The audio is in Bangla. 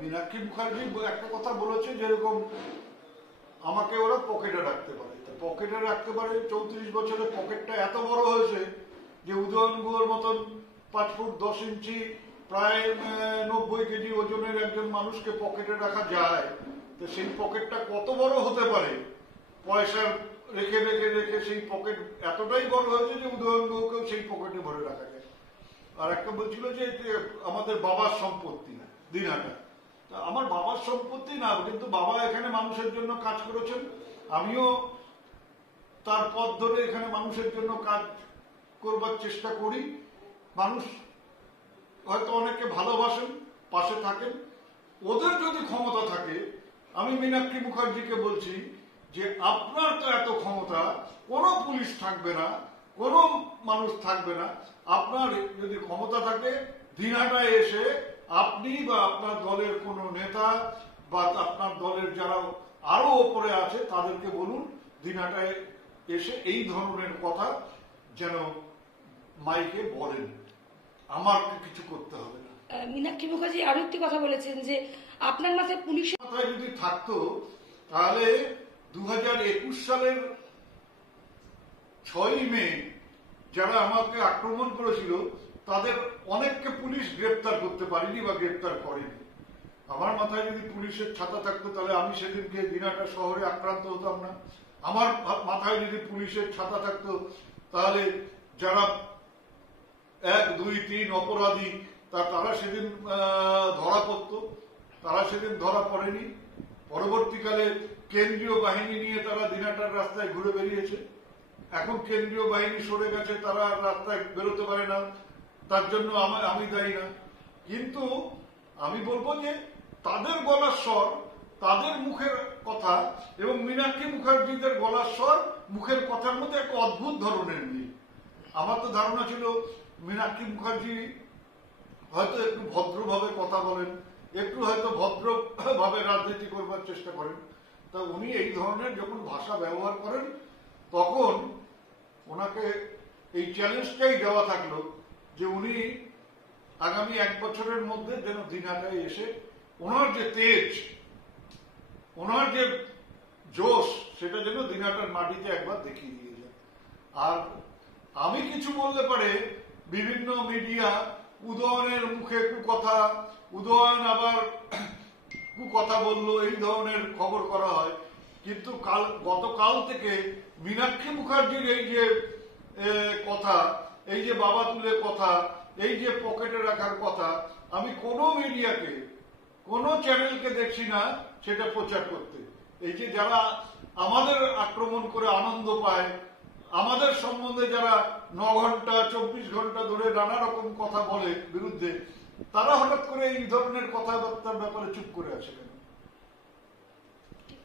মীনাক্ষী মুখার্জি একটা কথা বলেছে, যেরকম আমাকে ওরা পকেটে রাখতে পারে, পকেটে রাখতে পারে। 34 বছরে পকেটটা এত বড় হয়েছে যে উদয়ন গুহর মতন 5 ফুট 10 ইঞ্চি প্রায় 90 কেজি ওজনের একজন মানুষকে পকেটে রাখা যায়, তো সেই পকেটটা কত বড় হতে পারে? পয়সা রেখে রেখে রেখে সেই পকেট এতটাই বড় হয়েছে যে উদয়ন গুহকেও সেই পকেটে ভরে রাখা যায়। আর একটা বলছিল যে আমাদের বাবার সম্পত্তি না দিনহাটা। আমার বাবার সম্পত্তি না, কিন্তু বাবা এখানে মানুষের জন্য কাজ করেছেন, আমিও তার পথ ধরে এখানে মানুষের জন্য কাজ করবার চেষ্টা করি। মানুষ হয়তো অনেকে ভালোবাসেন, পাশে থাকেন। ওদের যদি ক্ষমতা থাকে, আমি মীনাক্ষী মুখার্জিকে বলছি যে আপনার তো এত ক্ষমতা, কোনো পুলিশ থাকবে না, কোনো মানুষ থাকবে না। আপনার যদি ক্ষমতা থাকে, দিনহাটায় এসে আপনি বা আপনার দলের কোনো নেতা বা আপনার দলের যারা আরো ওপরে আছে তাদেরকে বলুন দিনহাটায় এসে এই ধরনের কথা যেন মাইকে বলেন, আমার কিছু করতে হবে না। মীনাক্ষী মুখার্জি আরো একটি কথা বলেছেন যে আপনার মাথায় পুলিশের মাথায় যদি থাকতো তাহলে 2021 সালের 6ই মে যারা আমাকে আক্রমণ করেছিল তাদের অনেককে পুলিশ গ্রেপ্তার করতে পারেনি বা গ্রেপ্তার করেনি। আমার মাথায় যদি পুলিশের ছাতা থাকতো তাহলে আমি সেদিনকে দিনহাটা শহরে আক্রান্ত হতাম না। আমার মাথায় যদি পুলিশের ছাতা থাকতো তাহলে যারা 1, 2, 3 অপরাধী তারা সেদিন ধরা পড়তো, তারা সেদিন ধরা পড়েনি। পরবর্তীকালে কেন্দ্রীয় বাহিনী নিয়ে তারা দিনহাটার রাস্তায় ঘুরে বেরিয়েছে। এখন কেন্দ্রীয় বাহিনী সরে গেছে, তারা রাস্তায় বেরোতে পারে না, তার জন্য আমি দায়ী না। কিন্তু আমি বলবো যে তাদের গলার স্বর, তাদের মুখের কথা এবং মীনাক্ষী মুখার্জিদের গলার স্বর, মুখের কথার মধ্যে একটা অদ্ভুত ধরনের মিল। আমার তো ধারণা ছিল মীনাক্ষী মুখার্জি হয়তো একটু ভদ্রভাবে কথা বলেন, একটু হয়তো ভদ্রভাবে রাজনীতি করবার চেষ্টা করেন। তা উনি এই ধরনের যখন ভাষা ব্যবহার করেন, তখন ওনাকে এই চ্যালেঞ্জটাই দেওয়া থাকলো যে উনি আগামী 1 বছরের মধ্যে যেন দিনহাটায় এসে ওনার যে তেজ, ওনার যে জোশ, সেটা যেন দিনহাটার মাটিতে একবার দেখিয়ে দিয়ে যায়। আর আমি কিছু বললে পারে বিভিন্ন মিডিয়া উদয়নের মুখে কুকথা, উদয়ন আবার কুকথা বললো, এই ধরনের খবর করা হয়। কিন্তু গতকাল থেকে মীনাক্ষী মুখার্জির এই যে কথা, এই যে বাবা তুলে কথা, এই যে পকেটে রাখার কথা, আমি কোনো মিডিয়াকে, কোনো চ্যানেলকে দেখছি না সেটা প্রচার করতে। এই যে যারা আমাদের আক্রমণ করে আনন্দ পায়, আমাদের সম্বন্ধে যারা 9 ঘন্টা 24 ঘন্টা ধরে নানা রকম কথা বলে বিরুদ্ধে, তারা হঠাৎ করে এই ধরনের কথাবার্তার ব্যাপারে চুপ করে আছে কেন?